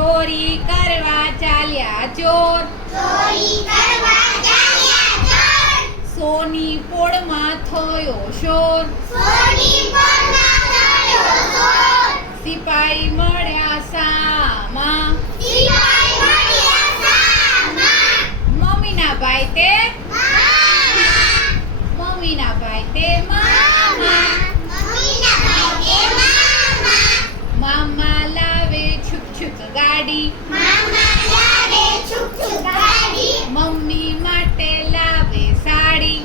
ચોરી કરવા ચાલ્યા ચોર, સોની પોળમાં થયો શોર, સિપાઈ મળ્યા સામા, મમ્મીના ભાઈ તે મમ્મીના ભાઈ તે મામા, મામા લાવે છુક છુક ગાડી, મમ્મી માટે લાવે સાડી,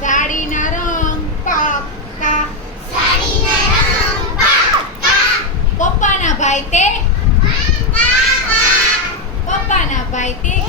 સાડીના રંગ પાકા, પપ્પાના ભાઈ તે પપ્પાના ભાઈ તે